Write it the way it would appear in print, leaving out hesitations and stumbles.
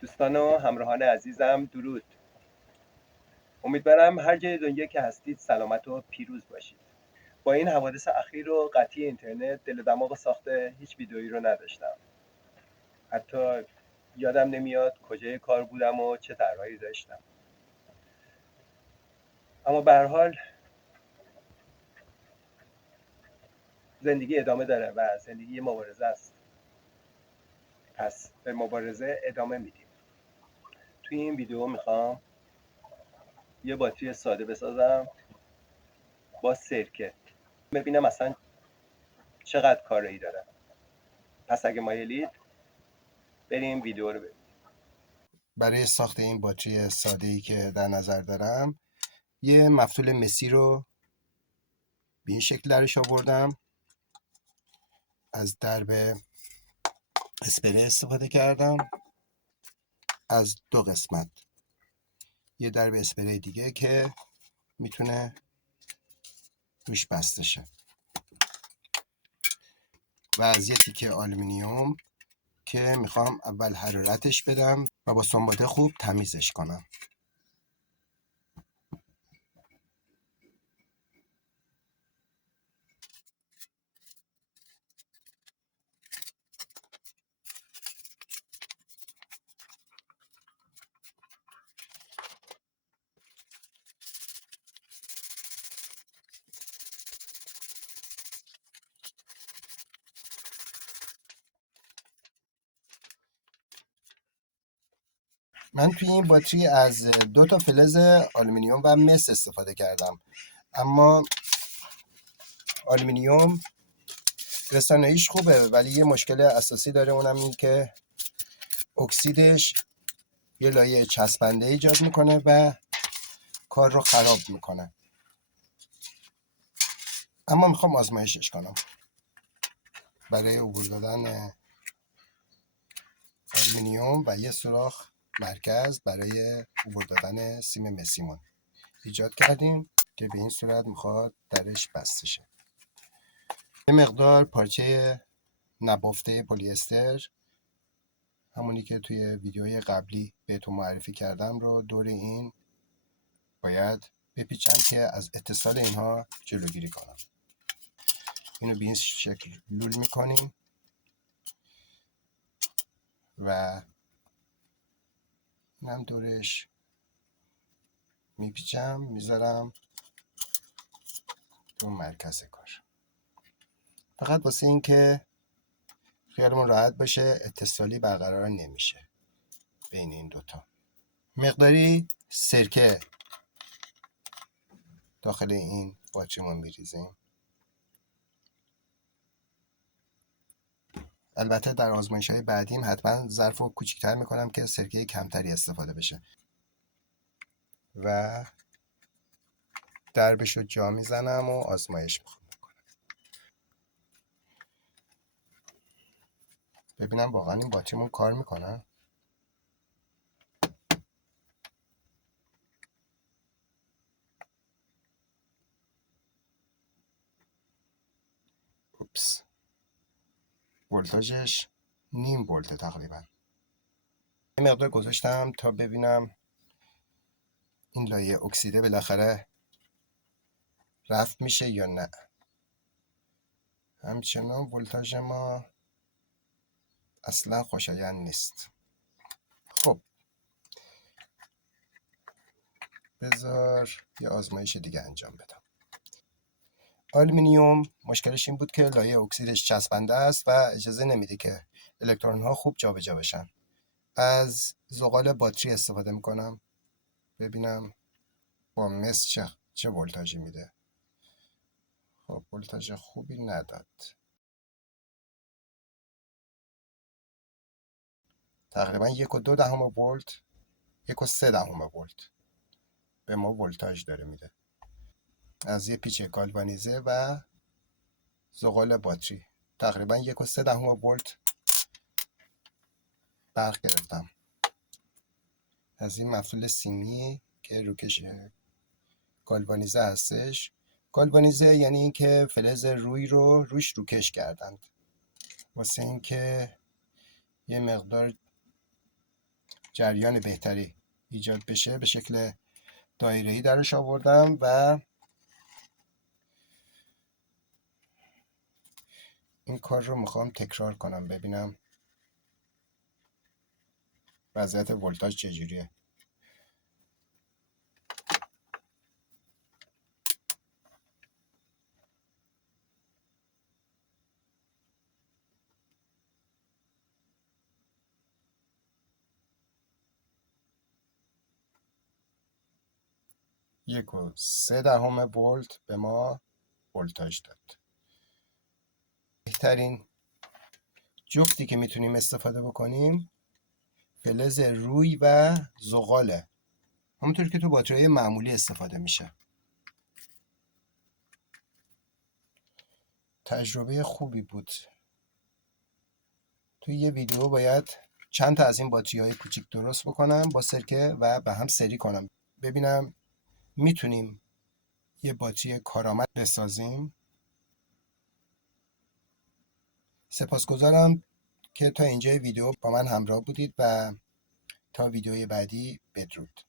دوستان و همراهان عزیزم درود. امیدوارم هر جای دنیا که هستید سلامت و پیروز باشید. با این حوادث اخیر و قطعی اینترنت دل و دماغ ساخته هیچ ویدئویی رو نداشتم. حتی یادم نمیاد کجای کار بودم و چه طرحهایی داشتم. اما به هر حال زندگی ادامه داره و زندگی یه مبارزه است. پس به مبارزه ادامه میدیم. توی این ویدیو میخوام یه باتری ساده بسازم با سرکه، ببینم اصلا چقدر کارایی داره. پس اگه مایلید بریم ویدیو رو ببینیم. برای ساخت این باتری ساده‌ای که در نظر دارم یه مفتول مسی رو به این شکل درش آوردم. از درب اسپری استفاده کردم، از دو قسمت، یه درب اسپری دیگه که میتونه روش بسته شه و از یه تیکه آلومینیوم که میخوام اول حرارتش بدم و با سنباده خوب تمیزش کنم. من توی این باتری از 2 تا فلز آلومینیوم و مس استفاده کردم، اما آلومینیوم رسانه‌ایش خوبه ولی یه مشکل اساسی داره، اونم این که اکسیدش یه لایه چسبنده ایجاد میکنه و کار رو خراب میکنه. اما میخوام آزمایشش کنم برای عبور دادن آلومینیوم و یه سوراخ مرکز برای عبور دادن سیم مسیمون ایجاد کردیم که به این صورت میخواد درش بسته شه. یه مقدار پارچه نبافته پلی استر، همونی که توی ویدیوی قبلی بهتون معرفی کردم، رو دور این باید بپیچم که از اتصال اینها جلوگیری کنم. اینو به این شکل لول میکنیم و اینم دورش میپیچم، میذارم تو مرکز کار. فقط واسه این که خیالمون راحت باشه اتصالی برقرار نمیشه بین این دوتا. مقداری سرکه داخل این باتریمون میریزیم. البته در آزمایش‌های بعدیم حتما ظرف رو کوچیک‌تر میکنم که سرکه کمتری استفاده بشه و دربش رو جا میزنم و آزمایش میکنم ببینم واقعا این باتریمون کار میکنه. اوپس، ولتاژش نیم ولت تقریبا. یه مقدار گذاشتم تا ببینم این لایه اکسیده بالاخره رفت میشه یا نه. همچنان ولتاژ ما اصلا خوشایند نیست. خب بذار یه آزمایش دیگه انجام بدم. آلومینیوم مشکلش این بود که لایه اکسیدش چسبنده است و اجازه نمیده که الکترون ها خوب جابجا بشن. از زغال باتری استفاده میکنم ببینم با مس چه ولتاژی میده. خب ولتاژ خوبی نداد، تقریبا 1.2 ولت، 1.3 ولت به ما ولتاژ داره میده از یه پیچ گالوانیزه و زغال باتری. تقریبا 1.3 ولت برق گرفتم از این مفتول سیمی که روکش گالوانیزه هستش. گالوانیزه یعنی اینکه فلز روی رو روش روکش کردند واسه اینکه یه مقدار جریان بهتری ایجاد بشه به شکل دایره‌ای درش آوردم و این کار رو میخوام تکرار کنم ببینم وضعیت ولتاژ چجوریه. یک و 3 ولت به ما ولتاژ داد. بهترین جفتی که میتونیم استفاده بکنیم فلز روی و زغاله، همونطور که تو باتری معمولی استفاده میشه. تجربه خوبی بود. توی یه ویدیو باید چند تا از این باتری های کوچیک درست بکنم با سرکه و به هم سری کنم ببینم میتونیم یه باتری کارآمد بسازیم. سپاسگزارم که تا اینجای ویدیو با من همراه بودید و تا ویدیوی بعدی بدرود.